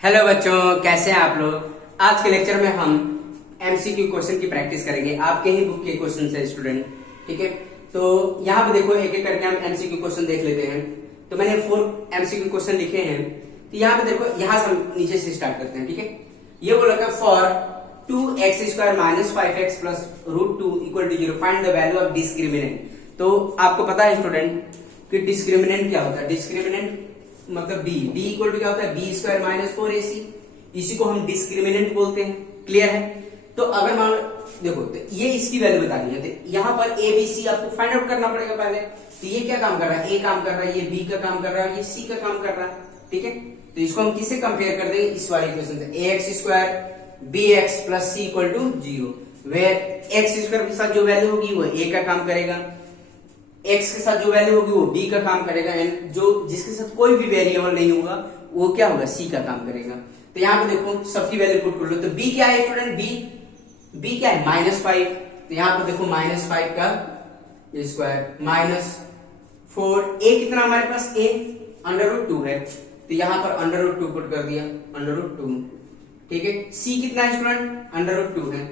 Hello बच्चों, कैसे हैं आप लोग। आज के लेक्चर में हम एमसीक्यू क्वेश्चन की प्रैक्टिस करेंगे। आपके ही बुक के क्वेश्चन है स्टूडेंट, ठीक है। तो यहाँ पे देखो, एक एक करके हम एमसीक्यू क्वेश्चन देख लेते हैं। तो मैंने 4 एमसीक्यू क्वेश्चन लिखे हैं। तो यहाँ पे देखो, यहाँ से हम नीचे से स्टार्ट करते हैं, ठीक है। ये बोला था for 2x² - 5x + √2 = 0 find the value of discriminant. तो आपको पता है स्टूडेंट कि डिस्क्रिमिनेंट क्या होता है। डिस्क्रिमिनेंट मतलब b इक्वल टू क्या होता है, b² - 4ac। इसी को हम डिस्क्रिमिनेंट बोलते हैं। क्लियर है। तो अगर मान लो, देखो तो ये इसकी वैल्यू बतानी है, तो यहाँ पर a b c आपको फाइंड आउट करना पड़ेगा पहले। तो ये क्या काम कर रहा है, a काम कर रहा है, ये b का काम कर रहा है, ये c का काम कर रहा है, ठीक है। तो इसको हम किससे कंपेयर कर देंगे, इस वाले इक्वेशन से, ax² bx + c = 0 where x² के साथ जो वैल्यू होगी वो a का काम करेगा, x के साथ जो वैल्यू होगी वो b का काम करेगा, एंड जो जिसके साथ कोई भी वेरिएबल नहीं होगा वो क्या होगा, c का काम करेगा। तो यहाँ पे देखो सबकी वैल्यू पुट कर लो। तो b क्या है स्टूडेंट, b क्या है, -5। तो यहाँ पे देखो -5 का स्क्वायर -4, a कितना हमारे पास, a √2 है। तो यहाँ पर √2 पुट कर दिया, √2, ठीक है। c कितना है स्टूडेंट, √2 है,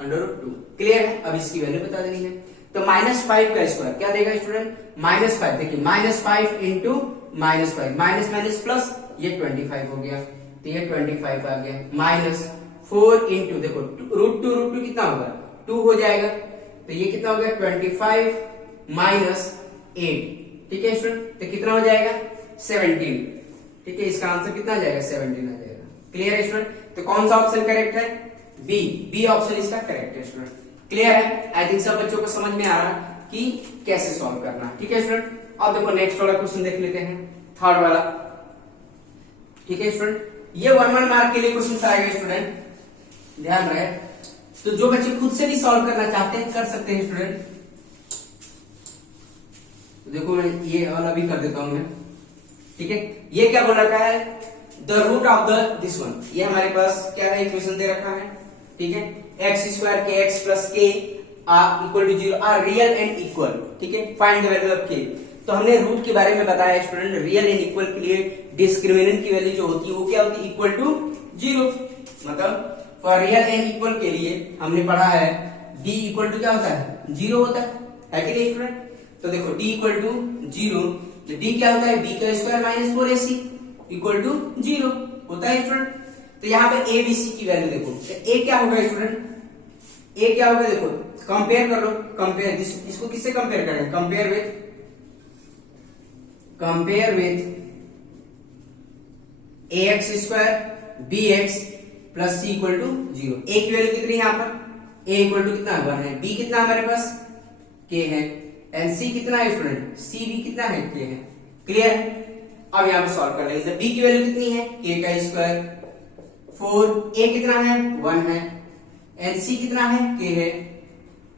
√2। क्लियर है। अब इसकी वैल्यू बता देनी है। तो -5 का स्क्वायर क्या देगा स्टूडेंट, -5। देखिए -5 इंटू -5, माइनस माइनस प्लस, ये 25 हो गया। तो ये 25 आ गया। -4 इंटू, देखो √2 कितना होगा, 2 हो जाएगा। तो ये कितना हो गया, 25 - 8, ठीक है स्टूडेंट। तो कितना हो जाएगा, 17, ठीक है। इसका आंसर कितना आ जाएगा, 17 आ जाएगा। क्लियर है स्टूडेंट। तो कौन सा ऑप्शन करेक्ट है, बी ऑप्शन इसका करेक्ट है स्टूडेंट। क्लियर है। आई थिंक सब बच्चों को समझ में आ रहा है कि कैसे सॉल्व करना, ठीक है स्टूडेंट। अब देखो नेक्स्ट वाला क्वेश्चन देख लेते हैं, थर्ड वाला, ठीक है स्टूडेंट। ये 1 मार्क के लिए क्वेश्चन आएगा स्टूडेंट, ध्यान रहे। तो जो बच्चे खुद से भी सॉल्व करना चाहते हैं कर सकते हैं स्टूडेंट। तो देखो मैं ये वाला भी कर देता हूं मैं, ठीक है। ये क्या बोल रखा है, the root of the this one. ये हमारे पास क्या है, इक्वेशन दे रखा है, ठीक है। x² kx + k = 0 are real and equal, ठीक है। Find the value of k। तो हमने रूट के बारे में बताया स्टूडेंट, रियल एंड इक्वल के लिए डिस्क्रिमिनेंट की वैल्यू जो होती है वो क्या होती है, इक्वल टू 0। मतलब फॉर रियल एंड इक्वल के लिए हमने पढ़ा है d इक्वल टू क्या होता है, 0 होता है कि नहीं स्टूडेंट। तो देखो d इक्वल टू 0, तो d क्या होता है, b² - 4ac = 0 होता है स्टूडेंट। तो यहाँ पे a b c की वैल्यू देखो, तो a क्या होगा स्टूडेंट, a क्या होगा, देखो कंपेयर कर लो। कंपेयर इसको किससे कंपेयर करेंगे, compare with ax² bx + c = 0। a की वैल्यू कितनी है यहाँ पर, a = कितना 1 है, b कितना हमारे पास, k है, एंड c कितना है स्टूडेंट, c भी कितना है, k है। क्लियर है। अब यहाँ पे सॉल्व कर लेंगे। b की वैल्यू कितनी है, k का स्क्वायर 4, a कितना है, 1 है, एंड c कितना है, k है,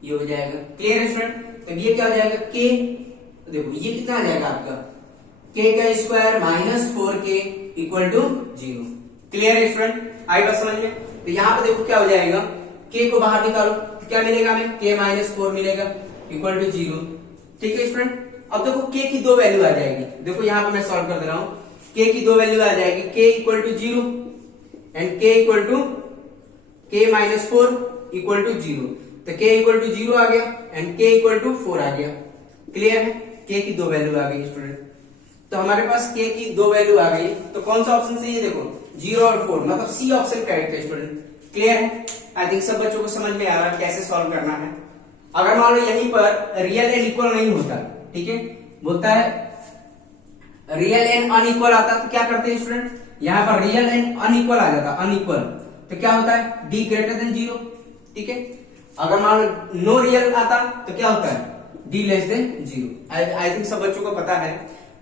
ये हो जाएगा। क्लियर है स्टूडेंट। तो ये क्या हो जाएगा, k, देखो ये कितना आ जाएगा आपका, k का स्क्वायर -4k = 0। क्लियर है स्टूडेंट, आई बात समझ में। तो यहाँ पे देखो क्या हो जाएगा, k को बाहर निकालो तो क्या मिलेगा हमें, k - 4 मिलेगा = 0, ठीक है स्टूडेंट। अब देखो k की 2 वैल्यू आ जाएगी। देखो यहाँ पे मैं सॉल्व कर दे रहा हूँ, k की 2 वैल्यू आ जाएगी, k = 0 एंड k - 4 = 0। तो k = 0 आ गया एंड k = 4 आ गया। क्लियर है। k की 2 वैल्यू आ गई स्टूडेंट। तो हमारे पास k की 2 वैल्यू आ गई। तो कौन सा ऑप्शन सही है, देखो 0 और 4, मतलब सी ऑप्शन करेक्ट है स्टूडेंट। क्लियर है। आई थिंक सब बच्चों को समझ में आ रहा है कैसे सॉल्व करना है। अगर मान लो यहीं पर रियल एंड इक्वल नहीं होता, ठीक है, बोलता है रियल एंड अनइक्वल आता, तो क्या करते हैं स्टूडेंट, यहाँ पर रियल एंड अनइक्वल आ जाता, अनइक्वल, तो क्या होता है, d > 0, ठीक है। अगर मान लो नो रियल आता तो क्या होता है, d < 0। आई थिंक सब बच्चों को पता है।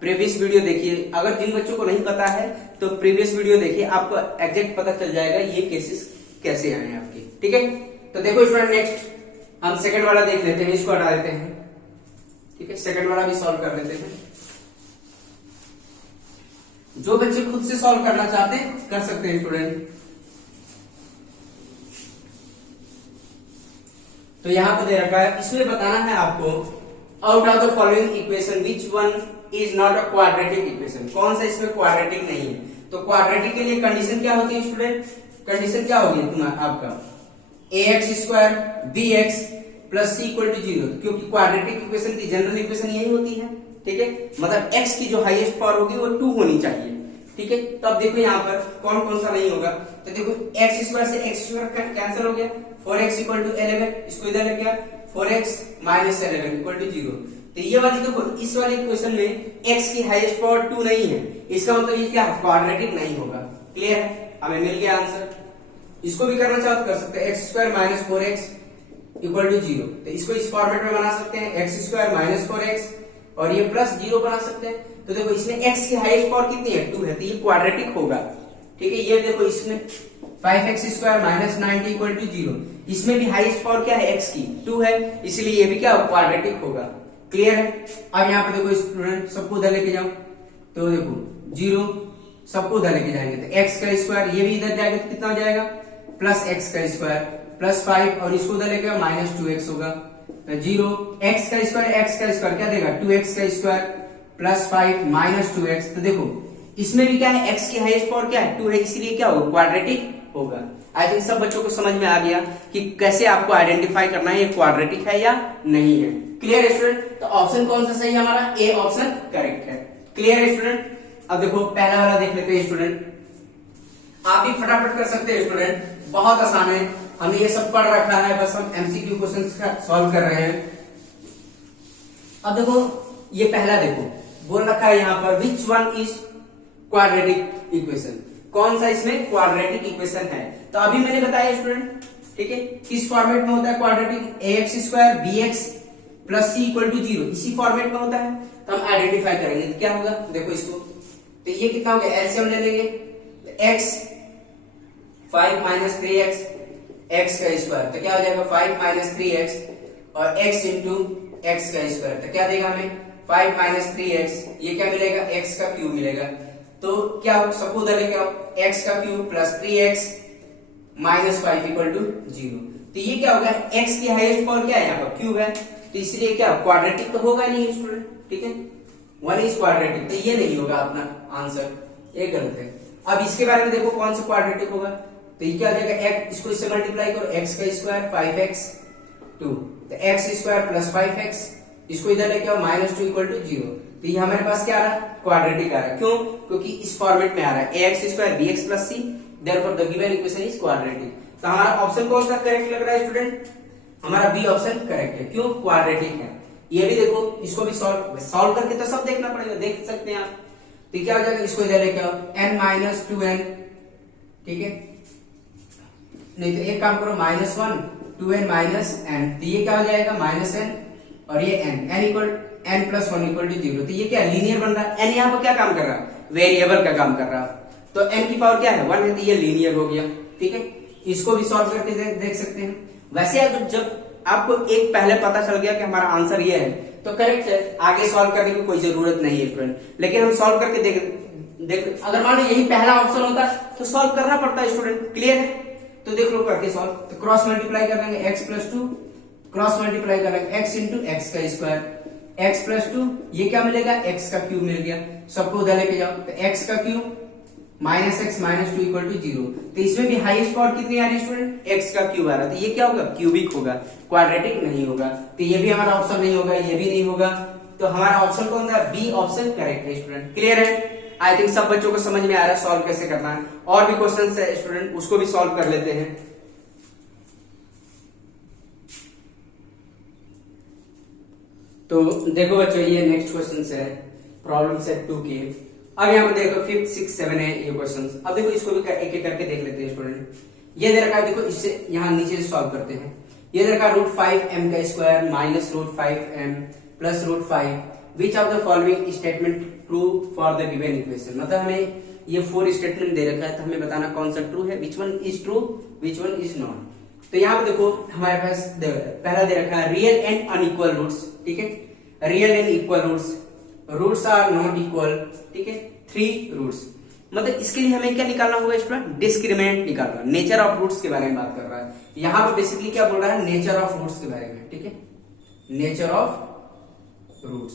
प्रीवियस वीडियो देखिए, अगर जिन बच्चों को नहीं पता है तो प्रीवियस वीडियो देखिए, आपको एग्जैक्ट पता चल जाएगा ये केसेस कैसे आए हैं आपके, ठीक है। तो देखो स्टूडेंट, नेक्स्ट हम सेकंड वाला देख लेते हैं, इसको हटा देते हैं, ठीक है। सेकंड वाला भी सॉल्व कर लेते हैं। जो बच्चे खुद से सॉल्व करना चाहते हैं कर सकते हैं स्टूडेंट। तो यहां पर दे रखा है, इसमें बताना है आपको, out of the following equation which one is not a quadratic equation. कौन सा इसमें क्वाड्रेटिक नहीं है? तो क्वाड्रेटिक के लिए कंडीशन क्या होती है स्टूडेंट? कंडीशन क्या होगी तुम्हारा आपका ax square bx plus c equal to 0, क्योंकि क्वाड्रेटिक इक्वेशन की जनरल इक्वेशन यही होती है। ठीक है, मतलब x की जो हाईएस्ट पावर होगी वो 2 होनी चाहिए। ठीक है, तो अब देखो यहाँ पर कौन कौन सा नहीं होगा। तो देखो x स्क्वायर से x स्क्वायर कैंसिल हो गया, 4x इक्वल टू 11, इसको इधर ले गया 4x माइनस 11 इक्वल टू 0। तो ये वाली देखो, इस वाली इक्वेशन में x की हाईएस्ट पावर 2 नहीं है, इसका मतलब ये क्या क्वाड्रेटिक नहीं होगा। क्लियर है, हमें मिल गया आंसर। इसको भी करना चाहो तो कर सकते हैं, x square minus 4x equal to 0। तो इसको इस फॉर्मेट में बना सकते हैं, x स्क्वायर माइनस 4x और ये प्लस 0 बना सकते हैं। तो देखो इसमें x की हाईएस्ट पावर कितनी है? 2 है, तो ये क्वाड्रेटिक होगा। ठीक है, ये देखो इसमें 5x square minus 90 equal to 0, इसमें भी हाईएस्ट पावर क्या है? x की 2 है, इसलिए ये भी क्या क्वाड्रेटिक होगा। क्लियर है। अब यहाँ पे देखो स्टूडेंट सबको उधर लेके जाओ, तो देखो 0 सबको उधर लेके जाएंगे तो x का स्क्वायर, ये भी इधर जाएगा तो कितना हो जाएगा? प्लस x का स्क्वायर प्लस 5 और इसको उधर लेके माइनस 2x होगा। तो 0 x का स्क्वायर क्या देगा? 2x का स्क्वायर प्लस 5 माइनस 2x। तो देखो इसमें भी क्या है? x की हाईएस्ट पावर क्या है? 2 है, इसलिए क्या होगा? क्वाड्रेटिक होगा। आई थिंक सब बच्चों को समझ में आ गया कि कैसे आपको आइडेंटिफाई करना है ये क्वाड्रेटिक है या नहीं है। क्लियर है स्टूडेंट? तो ऑप्शन कौन सा सही है हमारा? ए ऑप्शन करेक्ट है। क्लियर है स्टूडेंट? अब देखो पहला वाला देख लेते हैं स्टूडेंट, आप भी फटाफट कर सकते हैं स्टूडेंट, बहुत आसान है, हमने ये सब पढ़ रखा है, बस हम एमसीक्यू क्वेश्चंस का सॉल्व कर रहे हैं। अब देखो ये पहला देखो बोल रखा है यहाँ पर which one is quadratic equation, कौन सा इसमें क्वाड्रेटिक इक्वेशन है? तो अभी मैंने बताया स्टूडेंट, ठीक है, किस फॉर्मेट में होता है quadratic? ax square bx plus c equal to 0, इसी फॉर्मेट में होता है। तो हम आइडेंटिफाई करेंगे तो क्या होगा, देखो इसको, तो ये कितना हो गया? एलसीएम ले लेंगे, x 5 माइनस 3x x का स्क्वायर, तो क्या हो जाएगा 5 माइनस 3x और x इंटू एक्स का स्क्वायर, तो क्या देगा हमें 5 माइनस 3x, ये क्या मिलेगा? x का क्यूब मिलेगा। तो क्या सबको उधर लेके आओ, x का cube plus 3x minus 5 equal to 0। तो ये क्या होगा? x की हाईएस्ट पावर क्या है? यहाँ पर क्यूब है, तो इसलिए क्या क्वाड्रेटिक तो होगा नहीं स्टूडेंट, ठीक है, 1 इज क्वाड्रेटिक, तो ये नहीं होगा अपना आंसर, ये गलत है। अब इसके बारे में देखो कौन सा क्वाड्रेटिक होगा, तो ये क्या हो जाएगा? x, इसको इससे मल्टीप्लाई करो, x का स्क्वायर 5x 2, तो x स्क्वायर प्लस 5x, इसको इधर लेके आओ माइनस 2 इक्वल टू 0। तो ये हमारे पास क्या आ रहा है? क्वाड्रेटिक आ रहा है। क्यों? क्योंकि इस फॉर्मेट में आ रहा है ax square bx plus c, therefore the given equation is quadratic. तो हमारा ऑप्शन कौन सा करेक्ट लग रहा है स्टूडेंट? हमारा बी ऑप्शन करेक्ट है। क्यों? क्वाड्रेटिक है। ये भी देखो, इसको भी सॉल्व करके तो सब देखना पड़ेगा, देख सकते हैं आप। तो क्या हो जाएगा? इसको इधर लेके आओ n माइनस 2n, ठीक है, नहीं तो एक काम करो -1 2n माइनस n, तो ये क्या हो जाएगा? माइनस n और ये n equal n plus 1 equal to 0। तो ये क्या लीनियर बन रहा है? n यहाँ पर क्या काम कर रहा है? वेरिएबल का काम कर रहा है, तो n की पावर क्या है? 1 है, तो ये लीनियर हो गया। ठीक है, इसको भी सॉल्व करके देख सकते हैं। वैसे अगर जब आपको एक पहले पता चल गया कि हमारा आंसर ये है तो करेक्ट है, आगे सॉल्व करने की कोई जरूरत नहीं है स्टूडेंट। लेकिन हम सॉल्व करके देख अगर मान लो यही पहला ऑप्शन होता तो सॉल्व करना पड़ता है स्टूडेंट। क्लियर है? तो देख लो करके सॉल्व, तो क्रॉस मल्टीप्लाई कर लेंगे x प्लस 2, क्रॉस मल्टीप्लाई कर लेंगे x इंटू एक्स का स्क्वायर, x प्लस 2, ये क्या मिलेगा? x का क्यूब मिल गया। सबको उधर लेके जाओ, तो x का cube minus x minus 2 equal to 0। तो इसमें भी हाईएस्ट पावर कितनी आ रही है स्टूडेंट? x का क्यूब आ रहा है, तो ये क्या होगा? क्यूबिक होगा, क्वाड्रेटिक नहीं होगा। तो ये भी हमारा ऑप्शन नहीं होगा, ये भी नहीं होगा। तो हमारा ऑप्शन कौन सा? बी ऑप्शन करेक्ट है स्टूडेंट। क्लियर है? आई थिंक सब बच्चों को समझ में आ रहा है सॉल्व कैसे करना है। और भी क्वेश्चन है स्टूडेंट, उसको भी सॉल्व कर लेते हैं। तो देखो बच्चों, ये नेक्स्ट क्वेश्चन है प्रॉब्लम सेट 2 के। अब यहाँ पे देखो 5, 6, 7 है ये क्वेश्चंस। अब देखो इसको भी एक एक करके देख लेते हैं स्टूडेंट। ये दे रखा है, देखो इससे यहाँ नीचे से सॉल्व करते हैं। ये दे रखा है √5m का square minus √5m plus √5, which of the following statement true for the given equation. मतलब हमें ये 4 स्टेटमेंट दे रखा है, तो हमें बताना कौन सा ट्रू है, which one is true which one is not. तो यहाँ पे देखो हमारे पास पहला दे रखा है रियल एंड अनइक्वल रूट्स, ठीक है, real and equal roots, roots are not equal, ठीक है, 3 रूट्स। मतलब इसके लिए हमें क्या निकालना होगा स्टूडेंट? डिस्क्रिमिनेंट निकालना। नेचर ऑफ रूट्स के बारे में बात कर रहा है यहाँ पर, बेसिकली क्या बोल रहा है? नेचर ऑफ रूट्स के बारे में, ठीक है, नेचर ऑफ रूट्स।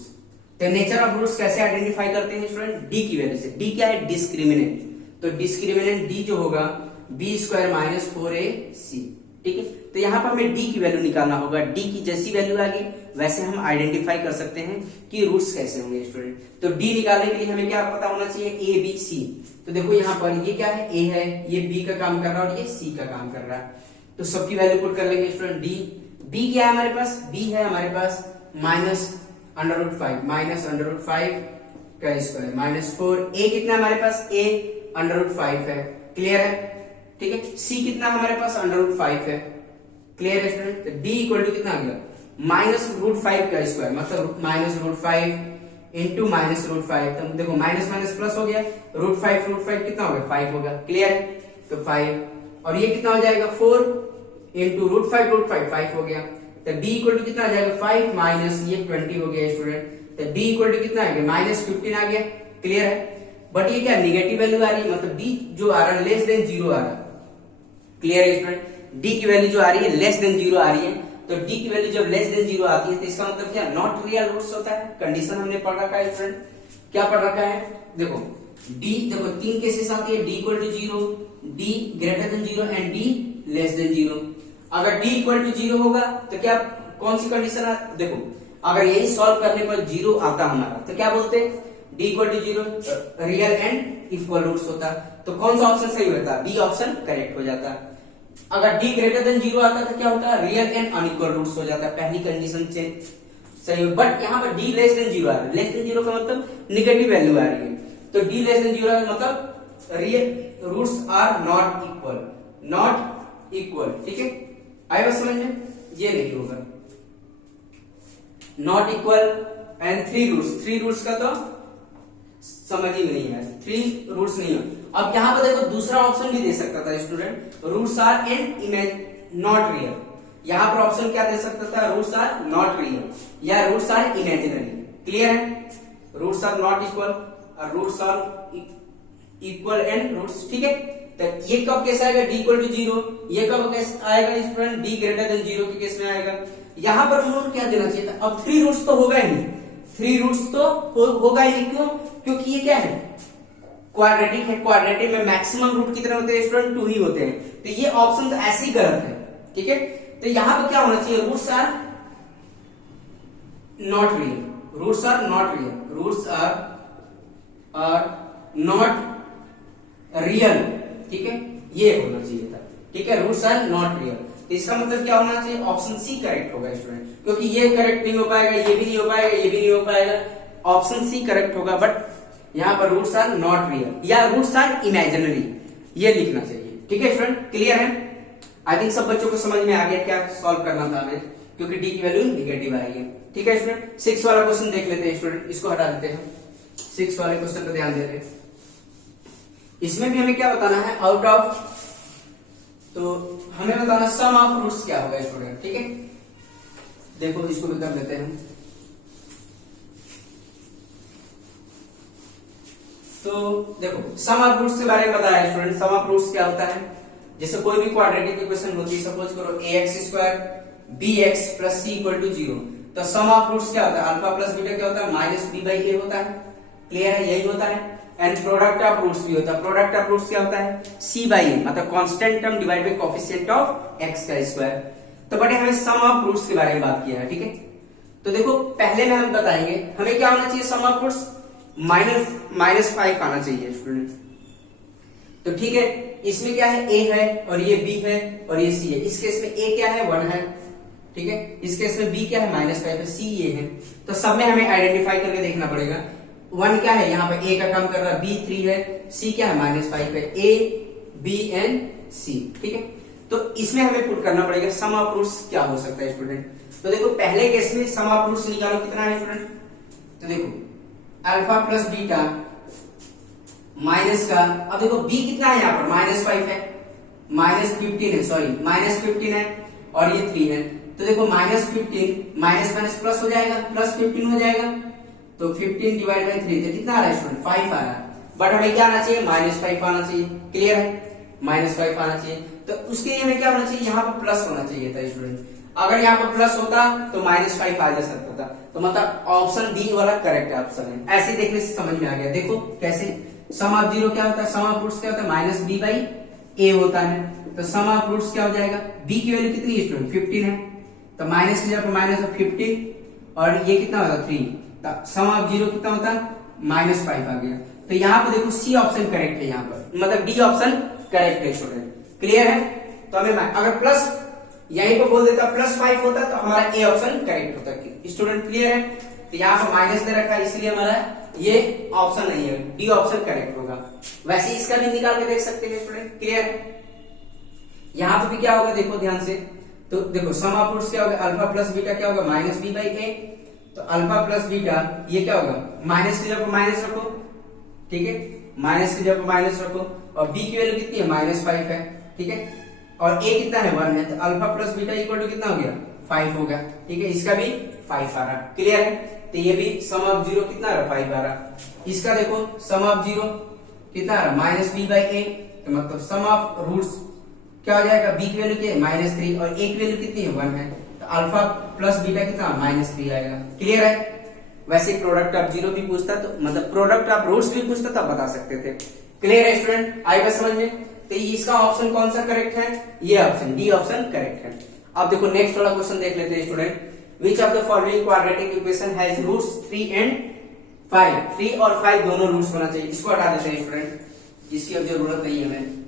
तो नेचर ऑफ रूट्स कैसे आइडेंटिफाई करते हैं स्टूडेंट? डी की वैल्यू से। डी क्या है? डिस्क्रिमिनेंट। तो डिस्क्रिमिनेंट डी जो होगा बी स्क्वायर माइनस 4ac, ठीक है। तो यहाँ पर हमें डी की वैल्यू निकालना होगा। डी की जैसी वैल्यू आ गई वैसे हम आइडेंटिफाई कर सकते हैं कि रूट्स कैसे होंगे स्टूडेंट। तो डी निकालने के लिए हमें क्या पता होना चाहिए? A B C. तो देखो यहाँ पर ये क्या है? ए है, ये बी का काम कर रहा है और ये सी का काम कर रहा है। तो सबकी वैल्यू पुट कर लेंगे स्टूडेंट। डी बी क्या है हमारे पास? बी है हमारे पास -√5 -√5 का स्क्वायर माइनस 4। ए कितना हमारे पास? ए √5 है, क्लियर है, ठीक है। सी कितना हमारे पास? √5 है, क्लियर है स्टूडेंट। तो डी इक्वल टू कितना आ गया? -√5 का स्क्वायर, मतलब -√5 इंटू -√5। तो देखो माइनस माइनस प्लस हो गया, √5 कितना हो गया? 5 होगा, क्लियर है। तो 5 और ये कितना हो जाएगा? 4 इंटू √5 5 हो गया। तो डी इक्वल टू कितना आ जाएगा? 5 माइनस ये 20 हो गया स्टूडेंट। तो डी इक्वल टू कितना आ गया? -15 आ गया, क्लियर है। बट ये क्या नेगेटिव वैल्यू आ रही है, मतलब डी जो आ रहा है लेस देन 0 आ रहा है, क्लियर है स्टूडेंट। डी की वैल्यू जो आ रही है लेस देन 0 आ रही है। तो डी की वैल्यू जब लेस देन 0 आती है तो इसका मतलब क्या? नॉट रियल रूट्स होता है। कंडीशन हमने पढ़ रखा है स्टूडेंट, क्या पढ़ रखा है? देखो डी, देखो 3 केसेस आती है, D equal to 0, D greater than 0 and D less than 0। अगर डी इक्वल टू 0 होगा तो क्या, कौन सी कंडीशन है? देखो अगर यही सॉल्व करने पर 0 आता हमारा तो क्या बोलते हैं? D equal to 0 real and equal roots होता। तो कौन सा ऑप्शन सही होता? बी ऑप्शन करेक्ट हो जाता। अगर डी ग्रेटर देन 0 आता तो क्या होता है? रियल एंड अनइक्वल रूट्स हो जाता है। पहली कंडीशन सही हो, बट यहाँ पर डी लेस देन 0 आ रहा है। लेस देन 0 का मतलब नेगेटिव वैल्यू आ रही है। तो डी लेस देन 0 मतलब real roots are not equal, not equal, ठीक है। आए बस समझ में? ये नहीं होगा, नॉट इक्वल एंड 3 रूट्स का तो समझ ही नहीं है, 3 रूट्स नहीं है। अब यहाँ पर देखो दूसरा ऑप्शन भी दे सकता था student, roots are and image not real. यहाँ पर ऑप्शन क्या दे सकता था? रूट्स आर नॉट रियल या रूट्स आर इमेजिनरी, क्लियर है। रूट्स आर नॉट इक्वल और roots are equal and roots, ठीक है। तो ये कब कैसे आएगा? D equal to 0। ये कब कैसे आएगा स्टूडेंट? डी ग्रेटर देन 0 के केस में आएगा। यहाँ पर हम क्या देना चाहिए था? अब 3 रूट्स तो होगा ही नहीं, 3 रूट्स तो होगा ही नहीं। क्यों? क्योंकि ये क्या है? क्वाड्रेटिक है। क्वाड्रेटिक में मैक्सिमम रूट कितने होते हैं स्टूडेंट? 2 ही होते हैं। तो ये ऑप्शन तो ऐसे ही गलत है, ठीक है। तो यहां पर क्या होना चाहिए? Roots are not real, roots are not real, roots are not real, ठीक है, ये होना चाहिए था, ठीक है। Roots are not real. तो इसका मतलब क्या होना चाहिए? ऑप्शन सी करेक्ट होगा स्टूडेंट, क्योंकि ये करेक्ट नहीं हो पाएगा, ये भी नहीं हो पाएगा, ये भी नहीं हो पाएगा। ऑप्शन सी करेक्ट होगा। बट यहाँ पर रूट्स आर नॉट रियल या रूट्स आर इमेजिनरी, ये लिखना चाहिए, ठीक है स्टूडेंट, क्लियर है। आई थिंक सब बच्चों को समझ में आ गया क्या सॉल्व करना था हमें, क्योंकि डी की वैल्यू निगेटिव आई है, ठीक है स्टूडेंट। 6 वाला क्वेश्चन देख लेते हैं स्टूडेंट, इसको हटा देते हैं। 6 वाले क्वेश्चन पर ध्यान देते हैं। इसमें भी हमें क्या बताना है? आउट ऑफ, तो हमें बताना सम ऑफ रूट्स क्या होगा स्टूडेंट, ठीक है। देखो इसको भी कर लेते हैं। तो देखो सम ऑफ रूट्स के बारे में बताया है स्टूडेंट। सम ऑफ रूट्स क्या होता है? जैसे कोई भी क्वाड्रेटिक इक्वेशन होती है, सपोज करो ax² bx + c = 0। तो सम ऑफ रूट्स क्या होता है? अल्फा प्लस बीटा क्या होता है? -b/a होता है, क्लियर है, यही होता है। एंड प्रोडक्ट ऑफ रूट्स भी होता है। प्रोडक्ट ऑफ रूट्स क्या होता है? c/a, मतलब constant term divide by coefficient of x का स्क्वायर। तो बटे हमें सम ऑफ रूट्स के बारे में बात किया है, ठीक है। तो देखो पहले में हम बताएंगे हमें क्या होना चाहिए? सम ऑफ रूट्स -5 आना चाहिए स्टूडेंट। तो ठीक है, इसमें क्या है? a है और ये b है और ये c है। इस केस में a क्या है? 1 है, ठीक है। इस केस में b क्या है? -5 है, c ये है। तो सब में हमें आइडेंटिफाई करके देखना पड़ेगा। 1 क्या है? यहाँ पे a का काम कर रहा है, b 3 है, c क्या है? -5 है, a b एंड c, ठीक है। तो इसमें हमें पुट करना पड़ेगा सम ऑफ रूट्स क्या हो सकता है स्टूडेंट। तो देखो पहले केस में सम ऑफ रूट्स निकालो, कितना है स्टूडेंट? तो देखो अल्फा प्लस बीटा माइनस का, अब देखो b कितना है यहाँ पर? -5 है, -15 है, सॉरी -15 है और ये 3 है। तो देखो -15 माइनस प्लस हो जाएगा, +15 हो जाएगा। तो 15 डिवाइड बाई 3 तो कितना आ रहा है स्टूडेंट? 5 आ रहा है। बट हमें क्या आना चाहिए? -5 आना चाहिए, क्लियर है, -5 आना चाहिए। तो उसके लिए हमें क्या होना चाहिए? यहाँ पर प्लस होना चाहिए था स्टूडेंट। अगर यहाँ पर प्लस होता तो -5 आ जा सकता था। तो मतलब ऑप्शन डी वाला करेक्ट ऑप्शन है। ऐसे देखने से समझ में आ गया। देखो कैसे, सम ऑफ जीरो क्या होता है, सम ऑफ रूट्स क्या होता है, माइनस बी बाई ए होता है। तो सम ऑफ रूट्स क्या हो जाएगा, बी की वैल्यू कितनी है स्टूडेंट, 15 है, तो माइनस की जगह माइनस ऑफ 15 और ये कितना होता है 3, तो सम ऑफ जीरो कितना होता है, -5 आ गया। तो यहाँ पे देखो सी ऑप्शन करेक्ट है, यहाँ पर मतलब डी ऑप्शन करेक्ट है स्टूडेंट। क्लियर है। तो हमें अगर प्लस यहीं पे बोल देता +5 होता तो हमारा ए ऑप्शन करेक्ट होता। स्टूडेंट क्लियर है। तो यहाँ पर माइनस दे रखा है इसलिए हमारा ये ऑप्शन नहीं है, डी ऑप्शन करेक्ट होगा। वैसे इसका भी निकाल के देख सकते हैं स्टूडेंट। क्लियर है। यहाँ पे भी क्या होगा देखो ध्यान से, तो देखो सम ऑफ रूट्स क्या होगा, अल्फा प्लस बीटा क्या होगा, -b/a। तो अल्फा प्लस बीटा ये क्या होगा, माइनस की जगह माइनस रखो, ठीक है, माइनस की जगह माइनस रखो, और b की वैल्यू कितनी है, -5 है, ठीक है, और a कितना है 1 है, तो alpha plus beta equal to कितना हो गया, 5 हो गया, ठीक है, इसका भी 5 आ रहा। क्लियर है। तो ये भी सम ऑफ जीरो कितना आ रहा, 5 आ रहा। इसका देखो सम ऑफ जीरो कितना आ रहा, -b/a, तो मतलब सम ऑफ रूट्स क्या हो जाएगा, b की वैल्यू क्या है, -3 और a की वैल्यू कितनी है, 1 है, तो अल्फा प्लस बीटा कितना, -3 आएगा। क्लियर है। वैसे प्रोडक्ट ऑफ जीरो भी पूछता तो मतलब प्रोडक्ट ऑफ रूट्स भी पूछता तब बता सकते थे। क्लियर है स्टूडेंट, आएगा समझ में। तो इसका ऑप्शन कौन सा करेक्ट है, ये ऑप्शन डी ऑप्शन करेक्ट है। अब देखो नेक्स्ट वाला क्वेश्चन देख लेते हैं student. Which of the following quadratic equation has roots 3 and 5, 3 और 5 दोनों रूट्स होना चाहिए। इसको हटा देते हैं स्टूडेंट, जिसकी अब जरूरत नहीं है हमें।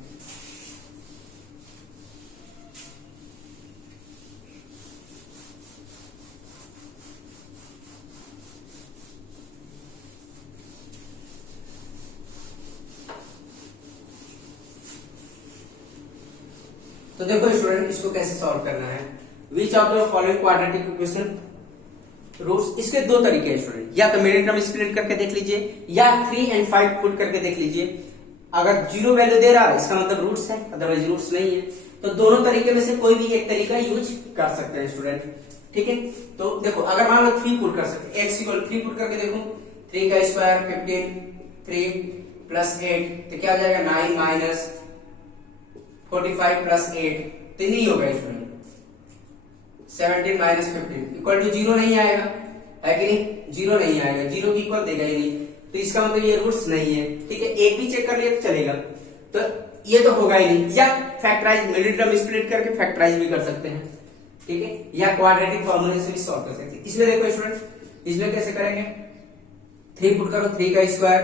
तो देखो स्टूडेंट इसको कैसे सॉल्व करना है। Which of the following quadratic equation roots, इसके दो तरीके हैं स्टूडेंट, या तो मिडिल टर्म स्प्लिट करके देख लीजिए या 3 and 5 पुट करके देख लीजिए। अगर जीरो वैल्यू दे रहा है इसका मतलब रूट्स है, अदरवाइज रूट्स नहीं है। तो दोनों तरीके में से कोई भी एक तरीका यूज कर सकते हैं स्टूडेंट, ठीक है। तो देखो अगर मान लो 3 पुट कर सकते हैं, x इक्वल 3 पुट करके देखो, 3 का स्क्वायर 15, 3 प्लस 8 तो क्या आ जाएगा, 9 माइनस 45 प्लस 8 तो नहीं होगा स्टूडेंट, 17 माइनस 15 इक्वल टू 0 नहीं आएगा, है कि नहीं, 0 नहीं आएगा, 0 की इक्वल देगा ही नहीं। तो इसका मतलब ये रूट्स नहीं है, ठीक है। एक भी चेक कर लिया तो चलेगा, तो ये तो होगा ही नहीं। या फैक्टराइज मिडिल टर्म स्प्लिट करके फैक्टराइज भी कर सकते हैं, ठीक है, या क्वाड्रेटिक फॉर्मूले से भी सॉल्व कर सकते हैं। इसमें देखो स्टूडेंट, इसमें कैसे करेंगे, 3 पुट करो, 3 का स्क्वायर,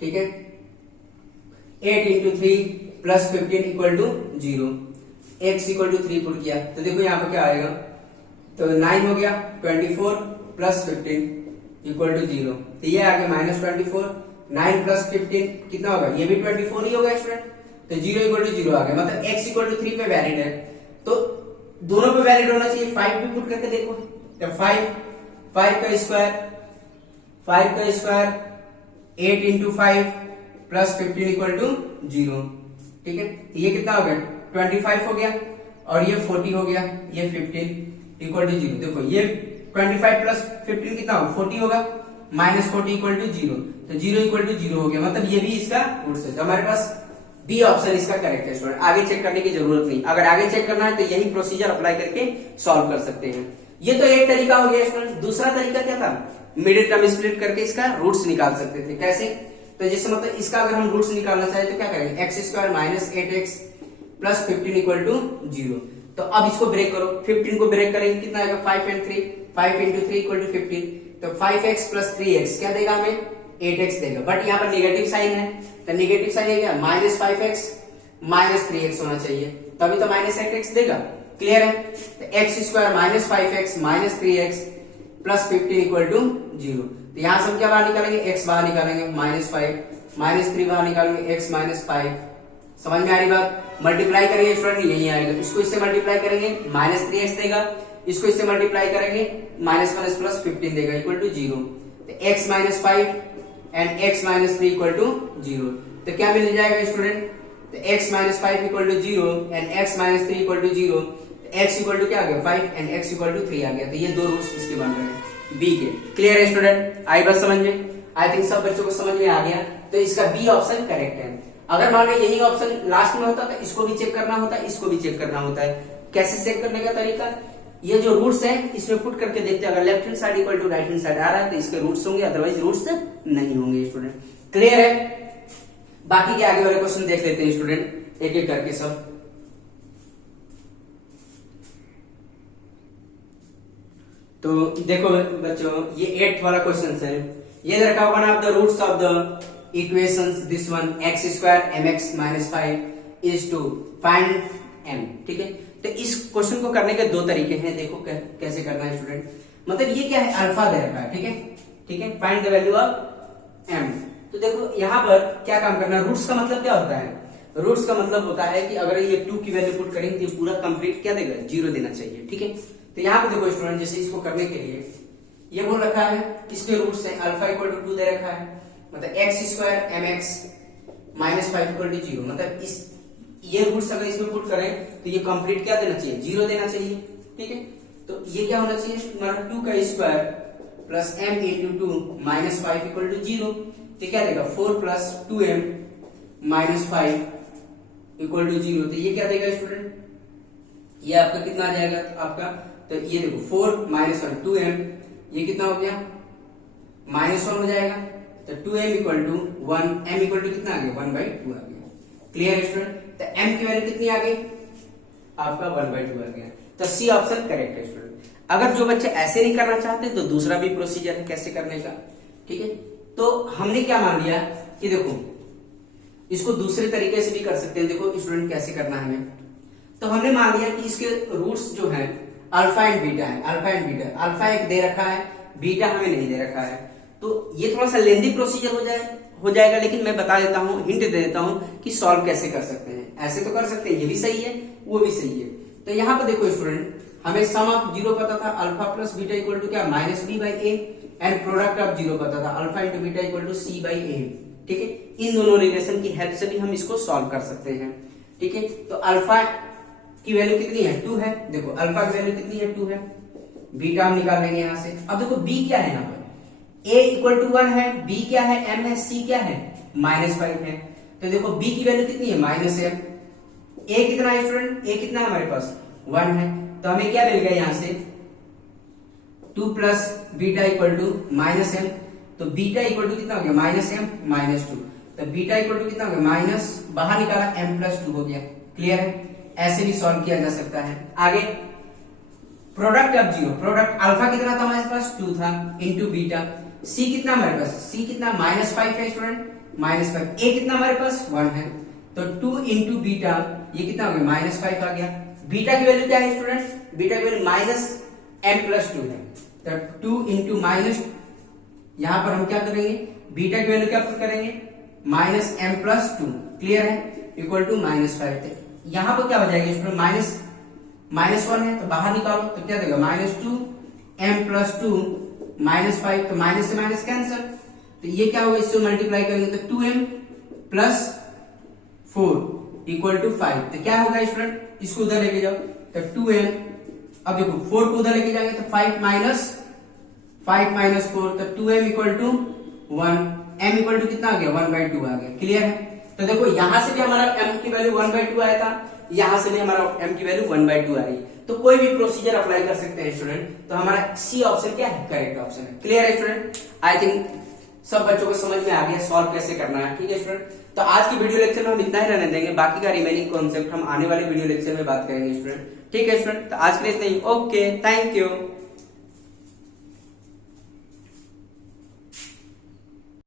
ठीक है, 8 into 3 plus 15 equal to 0, x equal to 3 put किया तो देखो यहाँ पे क्या आएगा, तो 9 हो गया, 24 प्लस 15 इक्वल टू 0, तो ये आ गया -24, 9 प्लस 15 कितना होगा, ये भी 24 ही होगा स्टूडेंट, तो 0 इक्वल टू 0 आ गया, मतलब x इक्वल टू 3 पे वैलिड है। तो दोनों पे वैलिड होना चाहिए। 5 भी पुट करके देखो, तो 5 का square 8 into 5 plus 15 equal to 0, ठीक है, ये कितना हो गया, 25 हो गया, और ये 40 हो गया, ये 15 इक्वल टू 0। देखो ये 25 प्लस 15 कितना होगा, 40 होगा, -40 इक्वल टू 0, तो 0 इक्वल टू 0 हो गया, मतलब ये भी इसका रूट्स है। तो हमारे पास बी ऑप्शन इसका करेक्ट है स्टूडेंट, आगे चेक करने की जरूरत नहीं। अगर आगे चेक करना है तो यही प्रोसीजर अप्लाई करके सॉल्व कर सकते हैं। ये तो एक तरीका हो गया स्टूडेंट। दूसरा तरीका क्या था, मिडिल टर्म स्प्लिट करके इसका रूट्स निकाल सकते थे। कैसे, तो जैसे मतलब इसका अगर हम रूट्स निकालना चाहे तो क्या करेंगे, x square minus 8x plus 15 equal to 0। तो अब इसको ब्रेक करो, 15 को ब्रेक करेंगे कितना आएगा, 5 and 3, 5 into 3 इक्वल टू 15, तो 5x प्लस 3x क्या देगा हमें, 8x देगा। बट यहाँ पर नेगेटिव साइन है, तो नेगेटिव साइन है क्या, -5x माइनस 3x होना चाहिए, तभी तो -8x देगा। क्लियर है। तो x square minus 5x minus 3x plus 15 equal to 0। तो यहां से हम क्या बाहर निकालेंगे, x बाहर निकालेंगे, -5 -3 बाहर निकालेंगे, x -5। समझ में आ रही बात। मल्टीप्लाई करेंगे स्टूडेंट, यही आएगा, इसको इससे मल्टीप्लाई करेंगे -3x देगा, इसको इससे मल्टीप्लाई करेंगे माइनस प्लस 15 देगा इक्वल टू 0। तो x -5 and x -3 equal to 0। तो क्या मिल जाएगा स्टूडेंट, तो x -5 equal to 0 and x -3 equal to 0, x equal to क्या आ गया, 5 एंड x इक्वल टू 3 आ गया। तो ये दो रूट्स इसके बन रहे हैं बी के। क्लियर है स्टूडेंट, आई बात समझ में, आई थिंक सब बच्चों को समझ में आ गया। तो इसका बी ऑप्शन करेक्ट है। अगर मान लो यही ऑप्शन लास्ट में होता तो इसको भी चेक करना होता है, इसको भी चेक करना होता है। कैसे चेक करने का तरीका, ये जो रूट्स है इसमें पुट करके देखते हैं, अगर left hand side equal to right hand side आ रहा है तो इसके रूट्स होंगे, अदरवाइज रूट्स नहीं होंगे स्टूडेंट। क्लियर है? बाकी के आगे वाले क्वेश्चन देख लेते हैं स्टूडेंट एक एक करके सब। तो देखो बच्चों, ये 8th वाला क्वेश्चन है। ये रखा one of the roots of the equations this one x square mx minus 5 is to find m। ठीक है, तो इस क्वेश्चन को करने के दो तरीके हैं। देखो कैसे करना है स्टूडेंट। मतलब ये क्या है, अल्फा दे रखा है। ठीक है, ठीक है, find the value of m। तो देखो यहाँ पर क्या काम करना है, रूट्स का मतलब क्या होता है, रूट्स का मतलब होता है कि अगर ये 2 की वैल्यू पुट करेंगे तो ये पूरा कंप्लीट क्या देगा, 0 देना चाहिए। ठीक है, तो यहाँ पे देखो स्टूडेंट, जैसे इसको करने के लिए ये बोल रखा है, इसके रूट्स है अल्फा इक्वल टू 2 दे रखा है, मतलब x square mx minus 5 equal to 0। मतलब इस ये रूट्स अगर इसमें पुट करें तो ये कंप्लीट क्या देना चाहिए, 0 देना चाहिए। ठीक है, तो ये क्या होना चाहिए हमारा 2 का square plus m into 2 minus 5 equal to 0। तो क्या देगा 4 plus 2m minus 5 equal to 0। तो ये क्या देगा स्टूडेंट, ये आपका कितना आ जाएगा आपका, तो ये देखो 4 माइनस 1 2m, ये कितना हो गया माइनस 1 हो जाएगा। तो 2m equal to 1, m equal to कितना आ गया 1/2 आ गया। Clear student? तो m की वैल्यू कितनी आ गई आपका 1/2 आ गया। तो सी ऑप्शन करेक्ट है स्टूडेंट। अगर जो बच्चे ऐसे नहीं करना चाहते तो दूसरा भी प्रोसीजर है कैसे करने का। ठीक है, तो हमने क्या मान लिया कि देखो इसको दूसरे तरीके से भी कर सकते हैं। देखो स्टूडेंट कैसे करना है हमें, तो हमने मान लिया कि इसके रूट्स जो हैं अल्फा एंड बीटा है। अल्फा एंड बीटा, अल्फा एक दे रखा है, बीटा हमें नहीं दे रखा है। तो ये थोड़ा सा लेंदी प्रोसीजर हो जाएगा, लेकिन मैं बता देता हूँ, हिंट दे देता हूँ कि सॉल्व कैसे कर सकते हैं। ऐसे तो कर सकते हैं, ये भी सही है वो भी सही है। तो यहाँ पर देखो स्टूडेंट, हमें सम ऑफ 0 पता था, alpha plus beta equal to क्या minus b by A, and product of 0 पता था, alpha into beta equal to c by A. ठीक है, इन दोनों रिलेशन की हेल्प से भी हम इसको सॉल्व कर सकते हैं। ठीक है, तो अल्फा की वैल्यू कितनी है 2 है। देखो अल्फा की वैल्यू कितनी है 2 है, बीटा हम निकाल लेंगे यहां से। अब देखो b क्या है, यहाँ पर a इक्वल टू 1 है, b क्या है m है, c क्या है माइनस 5 है। तो देखो b की वैल्यू कितनी है माइनस m, a कितना है स्टूडेंट, a कितना है हमारे पास 1 है। तो हमें क्या मिल गया यहाँ से 2 plus beta equal to minus m। तो बीटा इक्वल टू कितना हो गया माइनस m माइनस 2। तो बीटा इक्वल टू कितना हो गया माइनस, बाहर निकाला m प्लस 2 हो गया। क्लियर है, ऐसे भी सॉल्व किया जा सकता है। आगे प्रोडक्ट ऑफ 0, प्रोडक्ट अल्फा कितना था हमारे पास 2 था इंटू बीटा, c कितना हमारे पास, c कितना माइनस 5 है स्टूडेंट माइनस 5, a कितना हमारे पास 1 है। तो 2 इंटू बीटा ये कितना हो गया माइनस 5 आ गया। बीटा की वैल्यू क्या है स्टूडेंट, बीटा की वैल्यू माइनस m प्लस 2 है। तो 2 इंटू माइनस, यहां पर हम क्या करेंगे बीटा की वैल्यू क्या करेंगे माइनस m प्लस 2। क्लियर है, इक्वल टू माइनस 5। यहां पर क्या हो जाएगा स्टूडेंट, माइनस 1 है तो बाहर निकालो, तो क्या देगा माइनस 2 m प्लस 2 माइनस 5। तो माइनस से माइनस कैंसिल, तो ये क्या होगा इससे मल्टीप्लाई करेंगे तो 2m प्लस 4 इक्वल टू 5। तो क्या होगा स्टूडेंट, इसको उधर लेके जाओ तो 2m, अब देखो 4 को उधर लेके जाएंगे तो 5 माइनस 4, तो 2m equal to 1, m equal to कितना आ गया 1/2 आ गया। क्लियर है, तो देखो यहां से भी हमारा m की वैल्यू 1/2 आया था, यहां से भी हमारा m की वैल्यू 1/2 आ रही। तो कोई भी प्रोसीजर अप्लाई कर सकते हैं स्टूडेंट। तो हमारा सी ऑप्शन क्या है, करेक्ट ऑप्शन है। क्लियर है स्टूडेंट, आई थिंक सब बच्चों को समझ में आ गया सॉल्व कैसे करना है। ठीक है स्टूडेंट, तो आज की वीडियो लेक्चर में हम इतना ही रहने देंगे, बाकी का रिमेनिंग कॉन्सेप्ट हम आने वाले वीडियो लेक्चर में बात करेंगे स्टूडेंट। ठीक है स्टूडेंट, तो आज के लिए इतना ही। Okay, thank you.